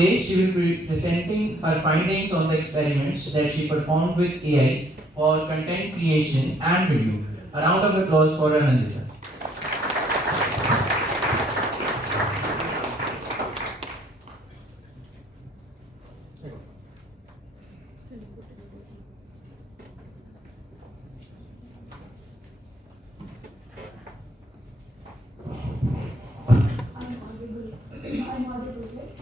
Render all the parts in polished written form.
Today, she will be presenting her findings on the experiments that she performed with AI for content creation and review. A round of applause for Anandita. I'm audible, right?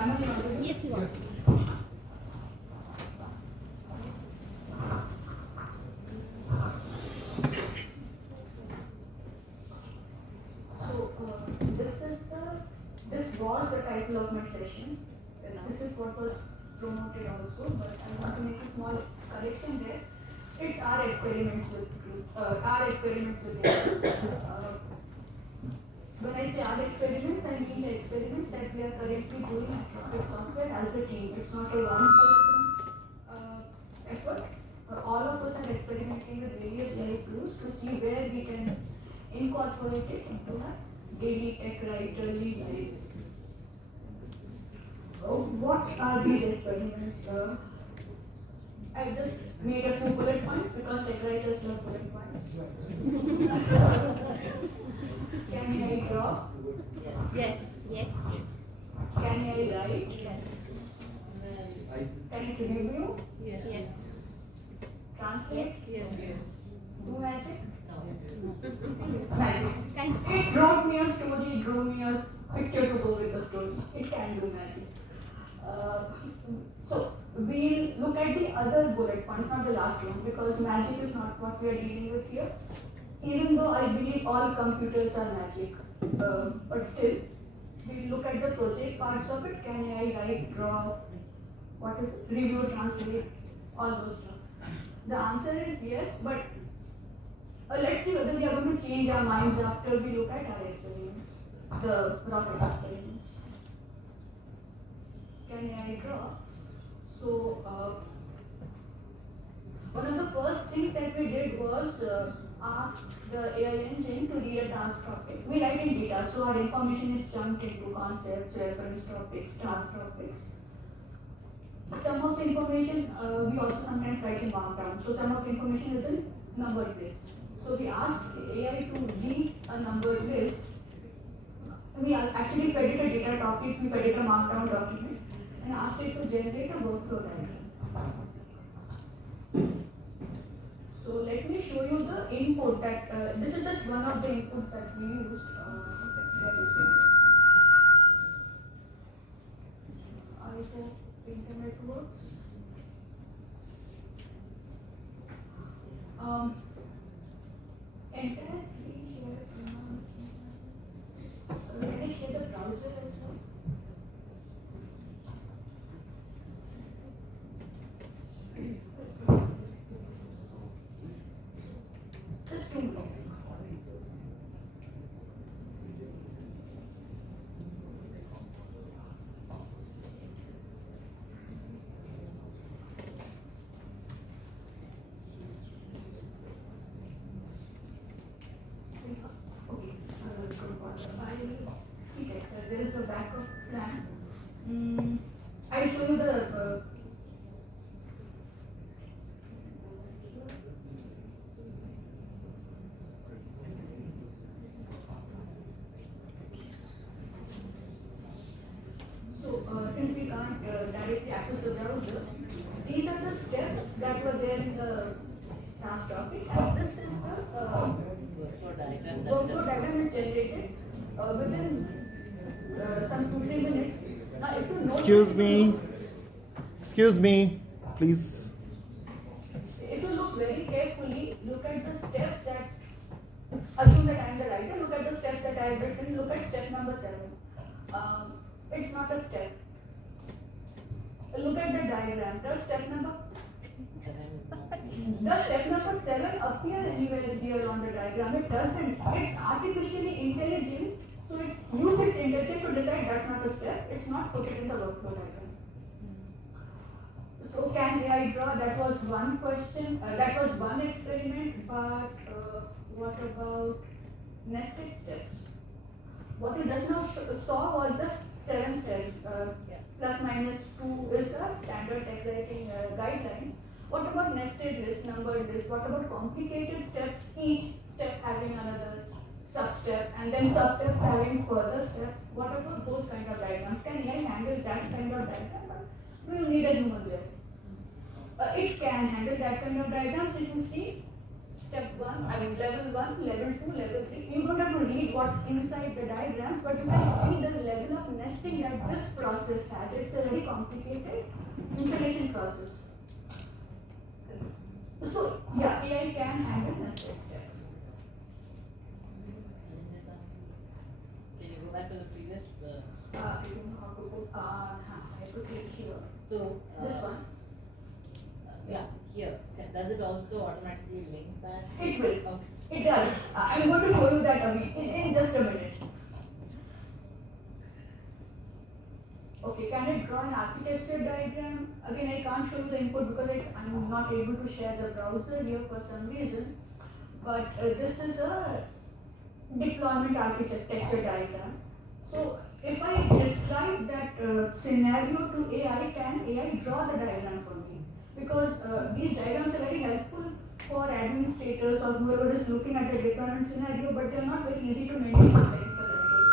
Am I audible? Yes, you are. So, this was the title of my session. This is what was promoted also, but I want to make a small correction there. It's our experiments with truth, our experiments with truth. When I say our experiments, I mean the experiments that we are currently doing at Rocket Software as a team. It's not a one-person effort. All of us are experimenting with various AI tools to see where we can incorporate it into our daily tech writerly lives. What are these experiments? I just made a few bullet points because tech writers love bullet points. Can I draw? Yes, yes, Can I write? yes, Can it review? yes, Translate? yes. Do magic? No. Magic. It wrote me a story, drew me a picture to go with the story. It can do magic. Uh, so we'll look at the other bullet points, not the last one, because magic is not what we are dealing with here. Even though I believe all computers are magic, but still, we look at the project parts of it. Can I write, draw, what is it? Review, translate, all those stuff. The answer is yes, but let's see whether we are going to change our minds after we look at our experiments, the rocket experiments. Can I draw? So, one of the first things that we did was ask the AI engine to read a task topic. We write in data, so our information is chunked into concepts, reference topics, task topics. Some of the information we also sometimes write in markdown. So some of the information is in numbered lists. So we asked AI to read a numbered list. We actually fed it a data topic, we fed it a markdown document, and asked it to generate a workflow diagram. So let me show you the input that, this is just one of the inputs that we used. I hope internet works. Entire screen share. Can I share the browser as well? Just 2 minutes. Okay, there is a backup plan. I show you the since we can't directly access the browser, these are the steps that were there in the task topic, and this is the workflow diagram is generated within some 2-3 minutes. Now, if you notice, Excuse me, please. if you look very carefully, look at the steps that, assume that I am the writer, look at the steps that I have written, look at step number 7. It's not a step. Look at the diagram. Does step number 7 appear anywhere here on the diagram? It doesn't. It's artificially intelligent, so it's used its intelligence to decide that's not a step. It's not put it in the workflow diagram. So can AI draw? That was one question. That was one experiment. But what about nested steps? What you just now saw was just 7 steps, plus minus 2 is the standard typewriting guidelines. What about nested list, numbered list? What about complicated steps, each step having another sub-steps and then sub-steps having further steps? What about those kind of diagrams? Can AI handle that kind of diagram? We will need a human there. It can handle that kind of diagrams. If you see step 1, I mean level 1, level 2, level 3, you don't have to read what's inside the diagrams, but you can see the level of nesting that this process has. It's a very complicated installation process. So yeah, AI can handle nested steps. Can you go back to the previous? I don't know how to put, I put it here. So This one. Yeah, here. Does it also automatically link that? It will. Okay. It does. I'm going to show you that in just a minute. Okay, can it draw an architecture diagram? Again, I can't show you the input because I'm not able to share the browser here for some reason. But this is a deployment architecture diagram. So if I describe that scenario to AI, can AI draw the diagram for me? Because these diagrams are very helpful for administrators or whoever is looking at the deployment scenario, but they are not very easy to maintain for technical writers.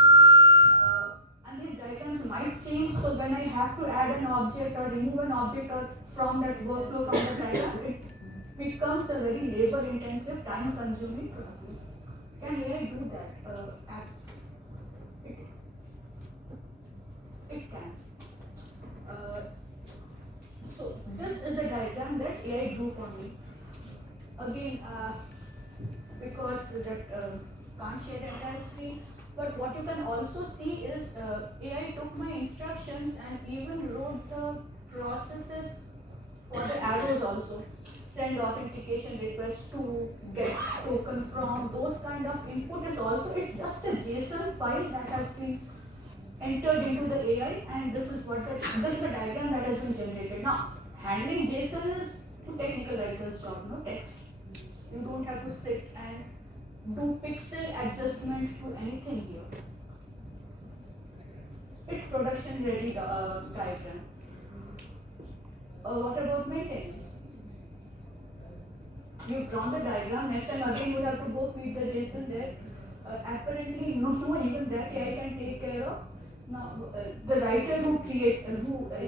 And these diagrams might change, so when I have to add an object or remove an object or from that workflow from the diagram, it becomes a very labor-intensive, time-consuming process. Can AI do that? It can. So this is a diagram that AI drew for me. Again, because that can't share the entire screen, but what you can also see is AI took my instructions and even wrote the processes for the arrows also. Send authentication requests to get token from, those kind of input is also, it's just a JSON file that has been entered into the AI, and this is this is a diagram that has been generated. Now, handling JSON is to technical writers' job, no text. You don't have to sit and do pixel adjustment to anything here. It's production ready diagram. What about maintenance? You've drawn the diagram, next time again you have to go feed the JSON there. Apparently, no, even that AI can take care of. Now, the writer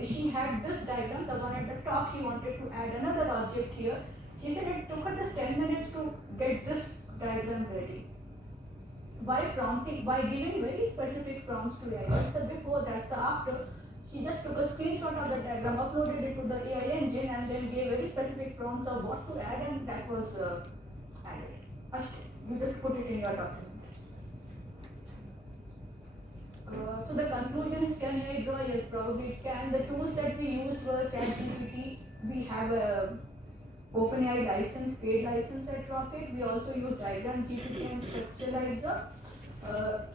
she had this diagram, the one at the top, she wanted to add another object here. She said it took her just 10 minutes to get this diagram ready. By giving very specific prompts to AI. That's the before, that's the after. She just took a screenshot of the diagram, uploaded it to the AI engine, and then gave very specific prompts of what to add, and that was added. You just put it in your document. So the conclusion is, can AI draw? Yes, probably it can. The tools that we used were ChatGPT. We have a OpenAI license, paid license at Rocket. We also use Diagram GPT and Structuralizer.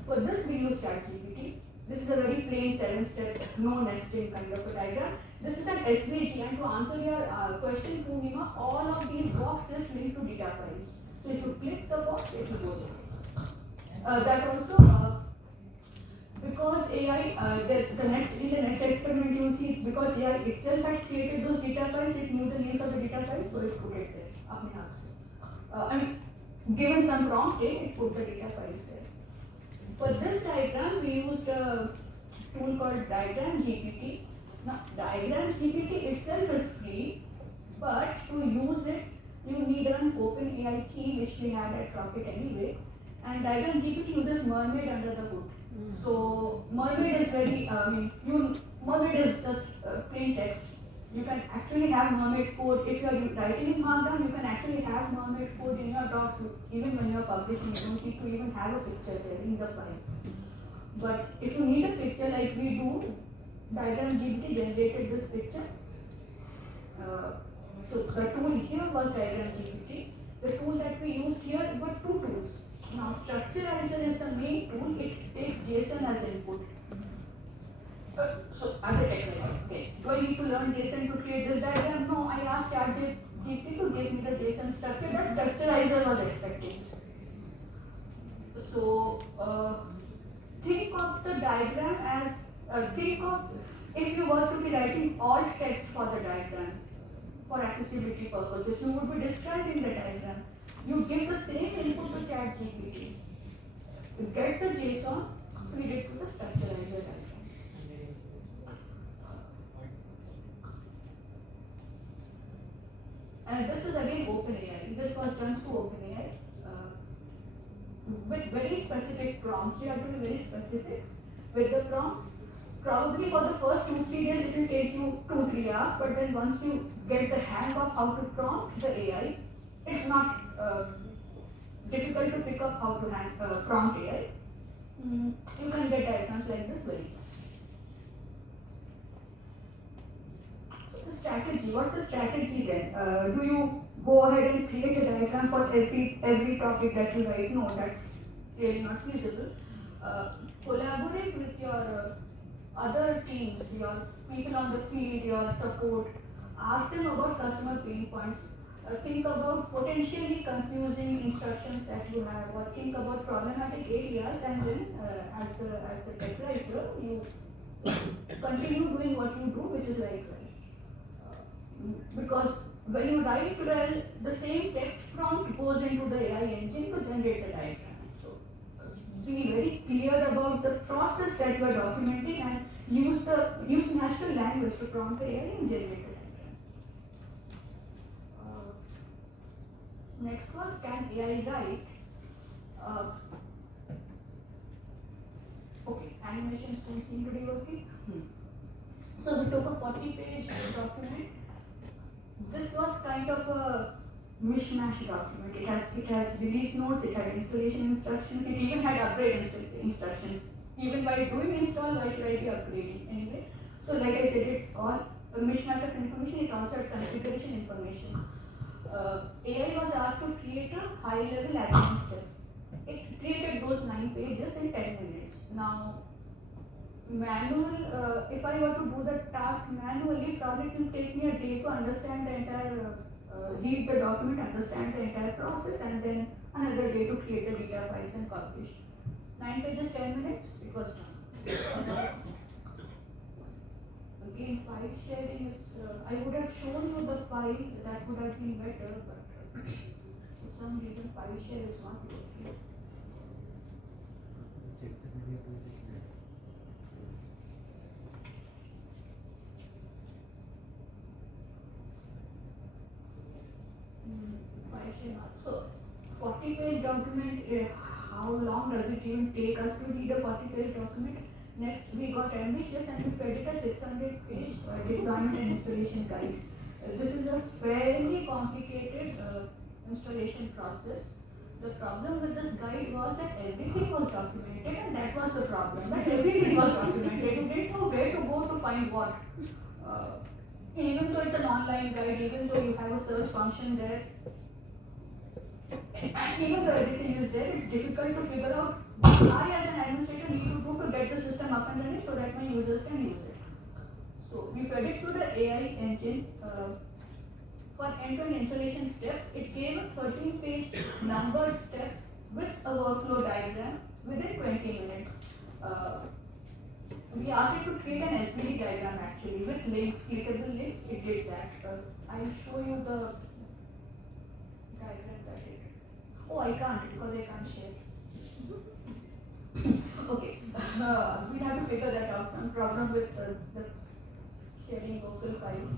For this we use ChatGPT. This is a very plain 7-step, no nesting kind of a diagram. This is an SVG, and to answer your question, Purnima, all of these boxes link to data files. So if you click the box, it will go there. That also, because AI, in the next experiment you will see, because AI itself had created those data files, it knew the names of the data files, so it put it there. Given some prompt, it put the data files there. For this diagram, we used a tool called Diagram GPT. Now, Diagram GPT itself is free, but to use it, you need an OpenAI key, which we had at Rocket anyway. And Diagram GPT uses Mermaid under the hood. So Mermaid is Mermaid is just plain text. You can actually have Mermaid code. If you are writing in Markdown, you can actually have Mermaid code in your docs. Even when you are publishing, you don't need to even have a picture there in the file. But if you need a picture like we do, Diagram GPT generated this picture. So the tool here was Diagram GPT. The tool that we used here were two tools. Now, Structuralizer is the main tool. It takes JSON as input. So, as a technical, okay. Do I need to learn JSON to create this diagram? No, I asked ChatGPT to give me the JSON structure that Structuralizer was expecting. So, think of the diagram as Think of if you were to be writing alt text for the diagram for accessibility purposes, you would be describing the diagram. You give the same input to ChatGPT. You get the JSON, feed it to the structuralizer diagram. And this is again OpenAI. This was done through OpenAI. With very specific prompts. You have to be very specific with the prompts. Probably for the first 2-3 days it will take you 2-3 hours, but then once you get the hang of how to prompt the AI, it's not difficult to pick up how to prompt AI. You can get diagrams like this very fast. So the strategy, what's the strategy then? Do you go ahead and create a diagram for every topic that you write? No, that's really not feasible. Collaborate with your other teams, your people on the field, your support. Ask them about customer pain points. Think about potentially confusing instructions that you have, or think about problematic areas, and then as the tech writer, you continue doing what you do, which is right. Because when you write well, the same text prompt goes into the AI engine to generate the diagram. So be very clear about the process that you are documenting and use natural language to prompt the AI and generate the diagram. Next was, can AI write? Okay, animations don't seem to be working. So we took a 40-page document. This was kind of a mishmash document. It has release notes, it had installation instructions, it even had upgrade instructions. Even by doing install, why should I be upgrading anyway? So like I said, it's all a mishmash of information. It also had configuration information. AI was asked to create a high-level admin steps. It created those 9 pages in 10 minutes. Now, manual, if I were to do the task manually, probably it will take me a day to understand the entire, read the document, understand the entire process, and then another day to create the data files and publish. 9 pages, 10 minutes, it was done. Again, file sharing is, I would have shown you the file, that would have been better, but for some reason file share is not working. File share not. So, 40-page document, how long does it even take us to read a 40-page document? Next, we got ambitious and we fed it a 600-page deployment and installation guide. This is a fairly complicated installation process. The problem with this guide was that everything was documented, and that was the problem, that everything was documented. You didn't know where to go to find what. Even though it's an online guide, even though you have a search function there, and even though everything is there, it's difficult to figure out what I as an administrator need to do to get the system up and running so that my users can use it. So we fed it to the AI engine for end-to-end installation steps. It gave a 13-page numbered steps with a workflow diagram within 20 minutes. We asked it to create an SVD diagram actually with links, clickable links. It did that. I'll show you the diagram that it. Oh, I can't because I can't share. Okay, we have to figure that out. Some problem with the sharing local files.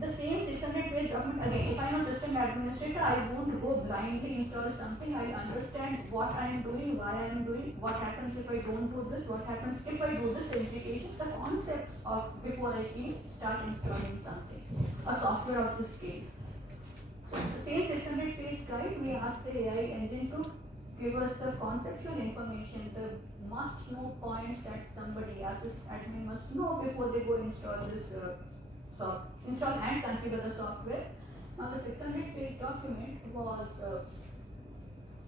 The same 600-page document, again, if I'm a system administrator, I won't go blindly install something. I'll understand what I am doing, why I am doing, what happens if I don't do this, what happens if I do this, the implications, the concepts of before I even start installing something, a software of this scale. The same 600-page guide, we asked the AI engine to give us the conceptual information, the must-know points that somebody, as an admin, must know before they go install this install and configure the software. Now the 600-page document was,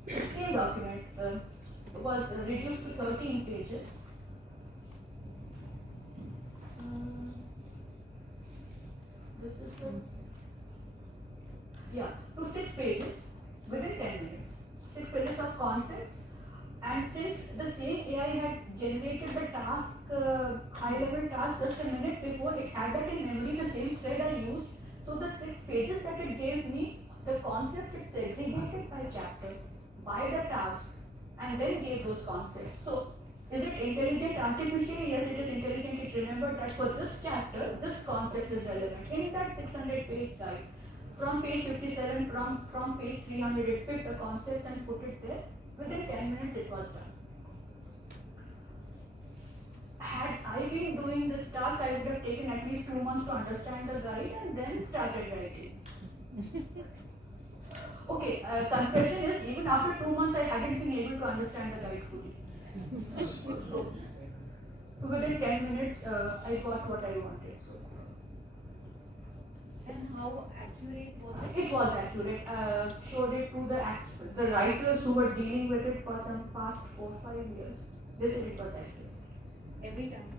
the same document was reduced to 13 pages. This is to 6 pages within 10 minutes. 6 pages of concepts, and since the same AI had generated the task, high level task just a minute before. It had that in memory, the same thread I used. So the 6 pages that it gave me, the concepts it's segregated by chapter, by the task, and then gave those concepts. So is it intelligent artificially? Yes, it is intelligent. It remembered that for this chapter, this concept is relevant. In that 600-page guide, from page 57, from page 300, it picked the concepts and put it there. Within 10 minutes, it was done. Had I been doing this task, I would have taken at least 2 months to understand the guide and then started writing. Okay, confession is even after 2 months, I hadn't been able to understand the guide fully. So, within 10 minutes, I got what I wanted. So. And how accurate was it? It was accurate. Showed it to the writers who were dealing with it for some past 4-5 years. They said it was accurate. Every time.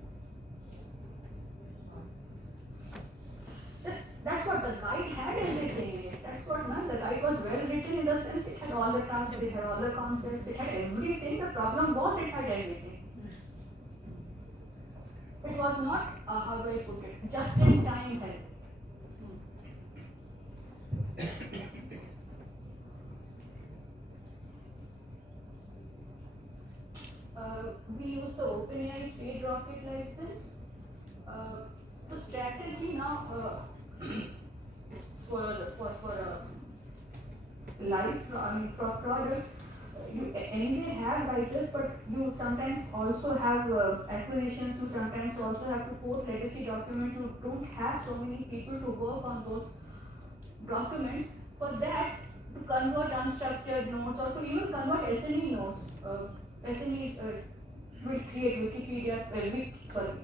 That's what the guide had everything in it. That's what the guide was well written in the sense it had all the tasks, it had all the concepts, it had everything. The problem was it had everything. It was not, how do I put it, just in time help. We use the OpenAI paid rocket license. The strategy now for life, for products, you anyway have writers, but you sometimes also have acquisitions. You sometimes also have to port legacy documents. You don't have so many people to work on those documents. For that, to convert unstructured notes or to even convert SME notes, SMEs will create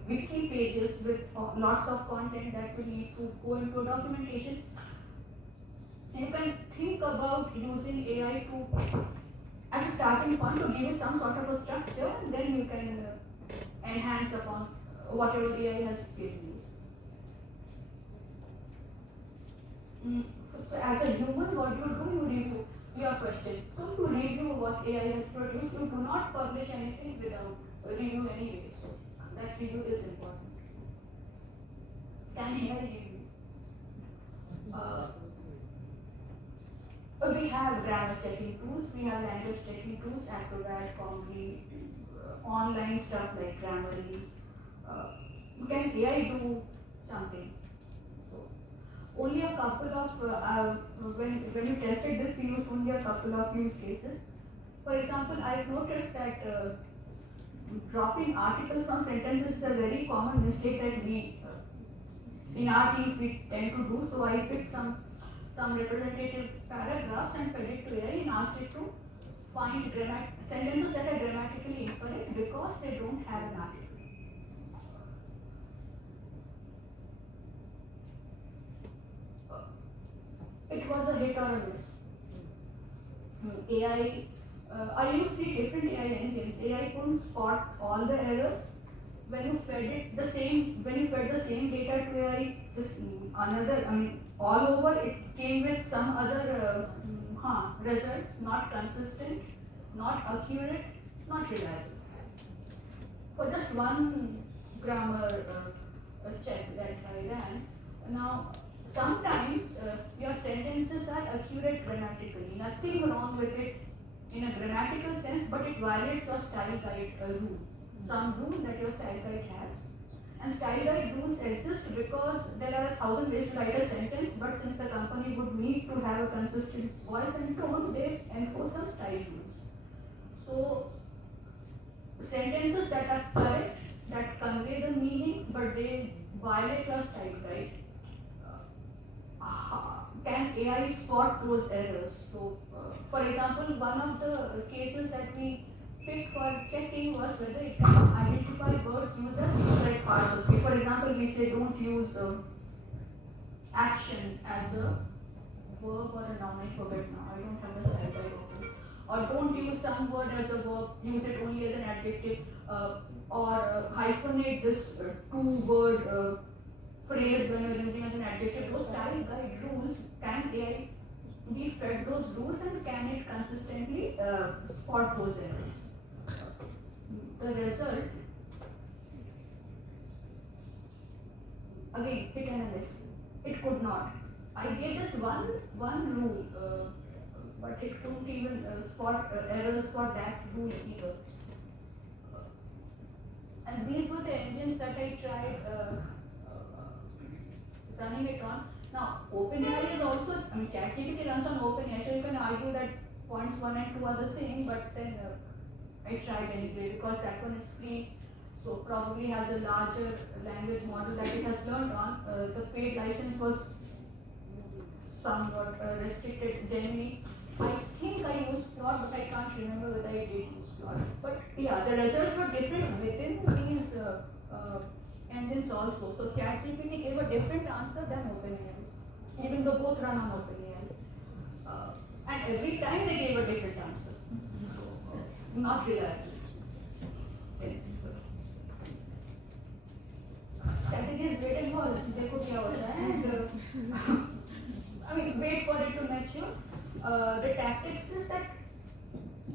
wiki pages with lots of content that will need to go into a documentation. And you can think about using AI to, as a starting point, to give you some sort of a structure, and then you can enhance upon whatever AI has given you. So as a human, what you do, you review your question. So to review what AI has produced, you do not publish anything without review anyway. So that review is important. Can AI review? We have grammar checking tools, we have language checking tools, Acrobat, Congri, online stuff like Grammarly. Can AI do something? Only a couple of, when you tested this, we used only a couple of use cases. For example, I've noticed that dropping articles from sentences is a very common mistake that we, in our teams, we tend to do. So I picked some representative paragraphs and fed it to AI and asked it to find sentences that are grammatically incorrect because they don't have an article. It was a hit or a miss. AI, I used 3 different AI engines. AI couldn't spot all the errors. When you fed it the same, when you fed the same data to AI, all over, it came with some other results, not consistent, not accurate, not reliable. For just one grammar check that I ran, now sometimes your sentences are accurate grammatically, nothing wrong with it in a grammatical sense, but it violates your style guide rule, some rule that your style guide has. And style guide rules exist because there are 1,000 ways to write a sentence, but since the company would need to have a consistent voice and tone, they enforce some style rules. So, sentences that are correct, that convey the meaning, but they violate your style guide, can AI spot those errors? So, for example, one of the cases that we picked for checking was whether it can identify words used as incorrect parts of speech. For example, we say don't use action as a verb or a noun. I forget now. I don't have the style guide open. Or don't use some word as a verb. Use it only as an adjective. Or hyphenate this two-word phrase when you're using as an adjective. Those style guide rules, can AI be fed those rules and can it consistently spot those errors? the result, again, hit and a miss. It could not. I gave just one rule, but it couldn't even spot errors for that rule either. And these were the engines that I tried running it on. Now, OpenAI is also, I mean, ChatGPT runs on OpenAI, so you can argue that points 1 and 2 are the same, but then I tried anyway because that one is free, so probably has a larger language model that it has learned on. The paid license was somewhat restricted generally. I think I used Claude, but I can't remember whether I did use Claude. But yeah, the results were different within these engines also. So ChatGPT gave a different answer than OpenAI, even though both run on OpenAI. And every time they gave a different answer. So, not reliable. Strategy is wait and watch. देखो क्या होता है and I mean wait for it to mature. The tactics is that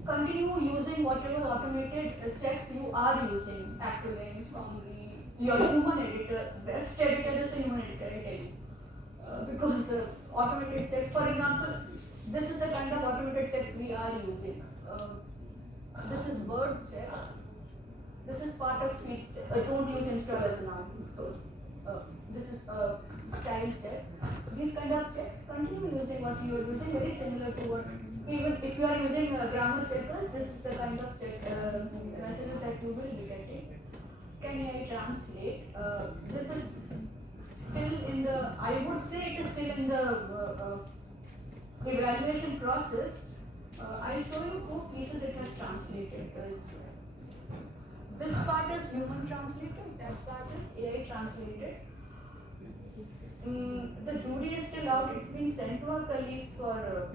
continue using whatever automated checks you are using. Acrolinks, Foundry, your human editor. Best editor is the human editor, I tell you. Because the automated checks, for example, this is the kind of automated checks we are using. This is word check. This is part of speech. Don't use install as now. So this is a style check. These kind of checks, continue using what you are using. Very similar to what, even if you are using grammar checkers, this is the kind of check messages that you will be getting. Can AI translate? This is still in the. I would say it is still in the evaluation process. I show you 2 pieces it has translated. This part is human translated, that part is AI translated. The jury is still out, it's been sent to our colleagues for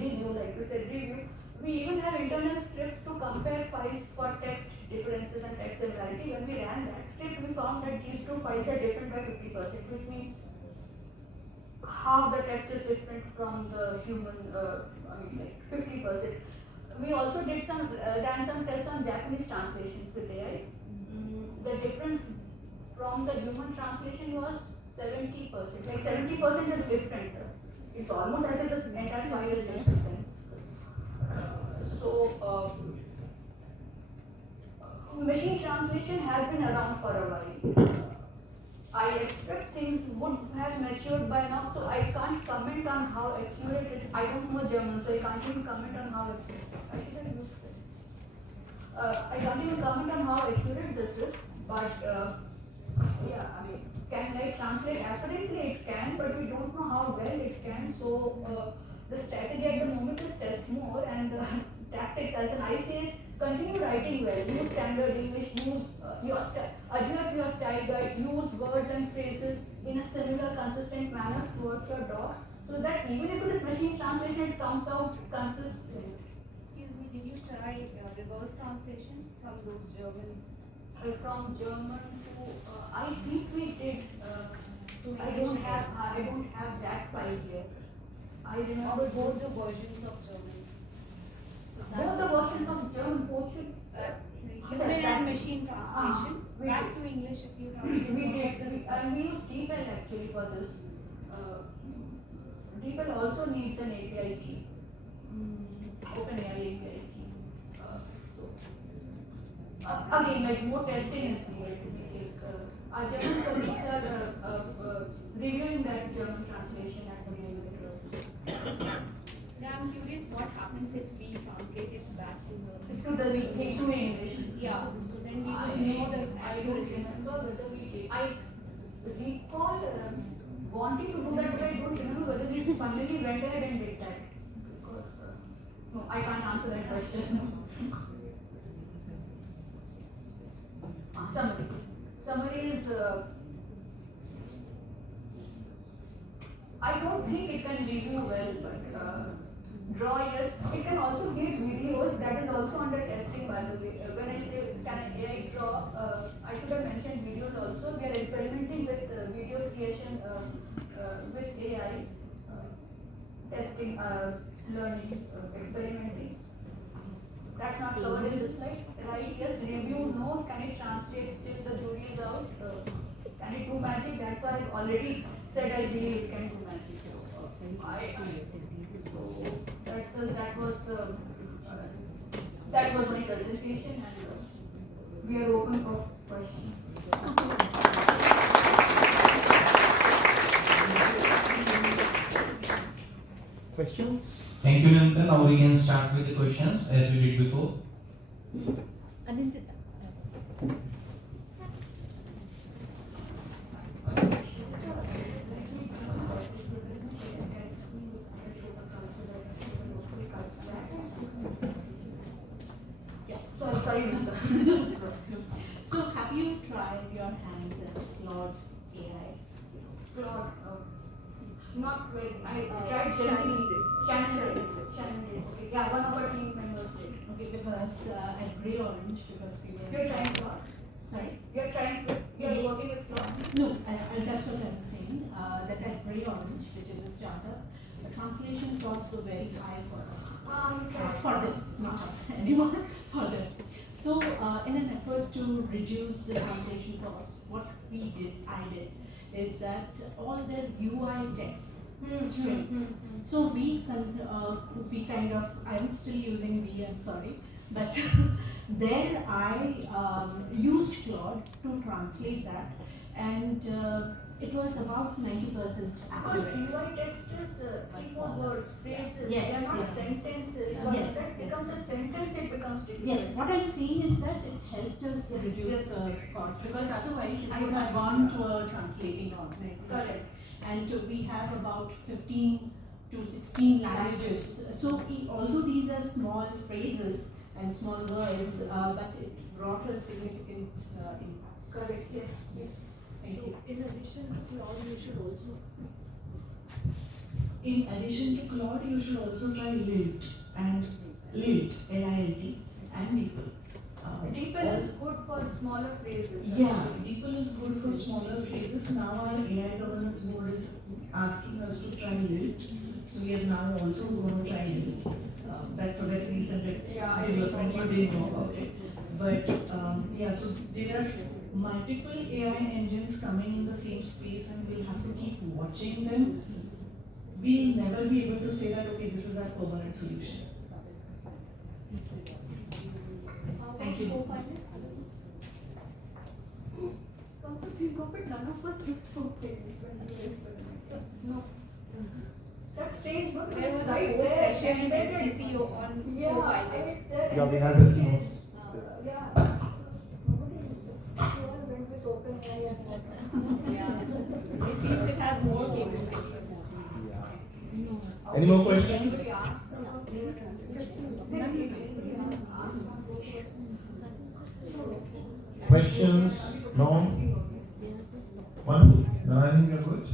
review, like we said, review. We even have internal scripts to compare files for text differences and text similarity. When we ran that script, we found that these 2 files are different by 50%, which means half the text is different from the human, I mean like 50%. We also did ran some tests on Japanese translations with AI. The difference from the human translation was 70%. Like 70% is different. It's almost as if the entire file is different. Machine translation has been around for a while. I expect things would have matured by now, so I can't comment on how accurate it. I don't know German, so I can't even comment on how accurate. I should have used it. I can't even comment on how accurate this is, but yeah, I mean, can I translate? Apparently it can, but we don't know how well it can. So the strategy at the moment is test more, and the tactics as an ICS continue writing well. Use standard English. Use adhere to your style guide. Use words and phrases in a similar, consistent manner throughout your docs, so that even if it is machine translation, it comes out consistent. Excuse me, did you try reverse translation from those German? From German to I think we did. I don't have that file here. I remember Both the versions of German. So both the versions of German, Portuguese. human and machine translation. we Back did. to English if you translate. We what was did, the result? and we use DeepL actually for this. DeepL also needs an API key, OpenAI API key. Again, like more testing is needed. Our German colleagues are reviewing that German translation at the moment. Now I'm curious what happens if we translate it back to To the English. yeah. So then we I would know the I don't accuracy. remember whether we did. I recall wanting to do that, but I don't remember whether we finally went ahead and did that. Because no, I can't answer that question. Summary. Summary is. I don't think it can review well, but draw yes. It can also give videos. That is also under testing, by the way. When I say can an AI draw, I should have mentioned videos also. We are experimenting with video creation with AI, testing, learning, experimenting. that's not covered in this slide, right? Yes, review note, can it translate still the jury is out? Can it do magic? That's why I've already said I believe it can do magic. So, that was my presentation, and we are open for questions. Questions? Thank you, Nandan. Now we can start with the questions as we did before. Yeah, sorry, Nanda. So have you tried your hands at Claude AI? Claude, not very. I tried Shannon did. Shannon did. Okay, yeah, one of our team members did. Okay, because at Grey Orange, because we were. You're trying Claude. Sorry. You're working with Claude. No, that's what I'm saying. That at Grey Orange, which is a startup, the translation costs were very high for us. You tried For them, not us anymore, for them. So, in an effort to reduce the translation costs, what I did, is that all their UI text strings. So we kind of, I'm still using V, I'm sorry, but there I used Claude to translate that, and it was about 90% Because accurate. UI text is keyboard words, phrases, Yes, they are not yes. sentences. Yes, Once that yes. becomes a sentence, it becomes difficult. Yes, what I'm saying is that it helped us Yes, reduce yes. the cost, because otherwise it I would have agree. gone to a translating organization. Correct. And we have about 15 to 16 languages. So although these are small phrases and small words, but it brought a significant impact. Correct, yes, yes. Thank you. In addition to Claude, you should also. In addition to Claude, you should also try Lilt and Lilt, L-I-L-T, and DeepL. DeepL is good for smaller phrases. Yeah, DeepL is good for smaller phrases. Now our AI governance board is asking us to try Lilt, so we are now also going to try Lilt. That's a very recent Yeah, I development. didn't You didn't know about it, but yeah. So there are multiple AI engines coming in the same space, and we'll have to keep watching them. We'll never be able to say that, okay, this is our permanent solution. Thank you. Come to think of it, none of us use Copilot when we were experimenting. No. That's strange, no? There was a Right whole there, session in embedded. STCO on Yeah, Copilot. it's there. Yeah, we had embedded the in keynotes. Yeah. Nobody used it. We all went with OpenAI and whatnot. Yeah. It seems it has more capabilities. Any more questions? Anybody asked about it? Questions? No? Wonderful. Then I think we are good.